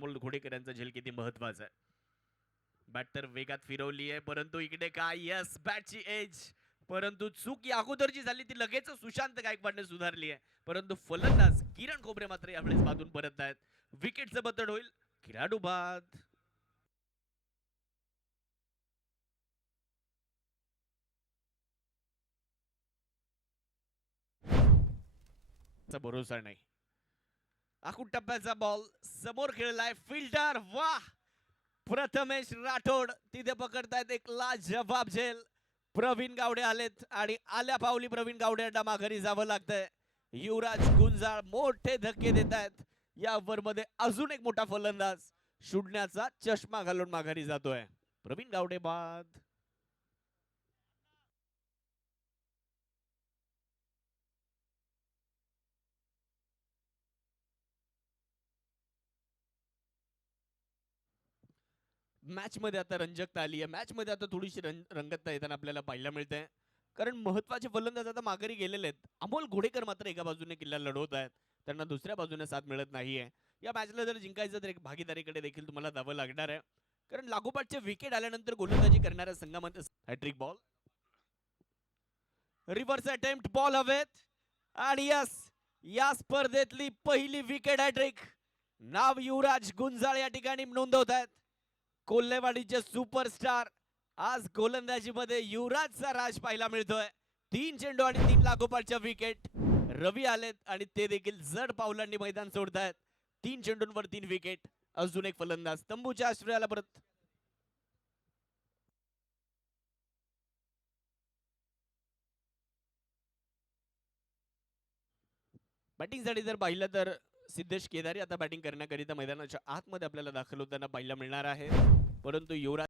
अमोल घोडेकर यांचा झेल किती महत्वाचा आहे. बॅट तर वेगात फिरवली आहे, परंतु इकडे काय, यस बॅटची एज, परंतु चूक या अगोदरची झाली ती लगेच सुशांत गायकवाडने सुधारली आहे. परंतु फलंदाज किरण खोबरे मात्र यावेळेस बाजून परत आहेत. विकेटचं बतड होईल, खेळाडू बाद. भरोसा नाही. आखूड टप्प्याचा बॉल समोर खेळलाय, फिल्डर वाह, प्रथमेश राठोड तिथे पकडतायत एक लाजवाब झेल. प्रवीण गावडे आलेत आणि आल्या पावली प्रवीण गावडे यांना माघारी जावं लागतंय. युवराज गुंजाळ मोठे धक्के देत आहेत. या ओव्हर मध्ये अजून एक मोठा फलंदाज शून्याचा चष्मा घालून माघारी जातोय. प्रवीण गावडे बाद. मॅच मध्ये आता रंजकता आली आहे. मॅच मध्ये आता थोडीशी रंगतता येताना आपल्याला पाहायला मिळते, कारण महत्वाचे फलंदाज आता माघारी गेलेले आहेत. अमोल घोडेकर मात्र एका बाजूने किल्ला लढवत आहेत, त्यांना दुसऱ्या बाजूने साथ मिळत नाहीये. या मॅचला जर जिंकायचं तर एक भागीदारीकडे देखील तुम्हाला जावं लागणार आहे, कारण लागोपाठचे विकेट आल्यानंतर गोलंदाजी करणाऱ्या संघामध्ये hat trick ball, reverse attempt, ball हवेत आणि यस, या स्पर्धेतली पहिली विकेट हॅट्रिक. नाव युवराज गुंजाळ या ठिकाणी नोंदवत आहेत. कोल्हेवाडीचे सुपरस्टार आज गोलंदाजीमध्ये युवराजचा राज पाहायला मिळतोय. 3 चेंडू आणि 3 लागोपाठच्या विकेट. रवी आलेत आणि ते देखील जड पावलांनी मैदान सोडतायत. 3 चेंडूंवर 3 विकेट. अजून एक फलंदाज तंबूच्या आश्रयाला परत. बॅटिंगसाठी जर पाहिलं तर सिद्धेश केदारी आता बॅटिंग करण्याकरिता मैदानाच्या आतमध्ये आपल्याला दाखल होताना पाहायला मिळणार आहे, परंतु युवराज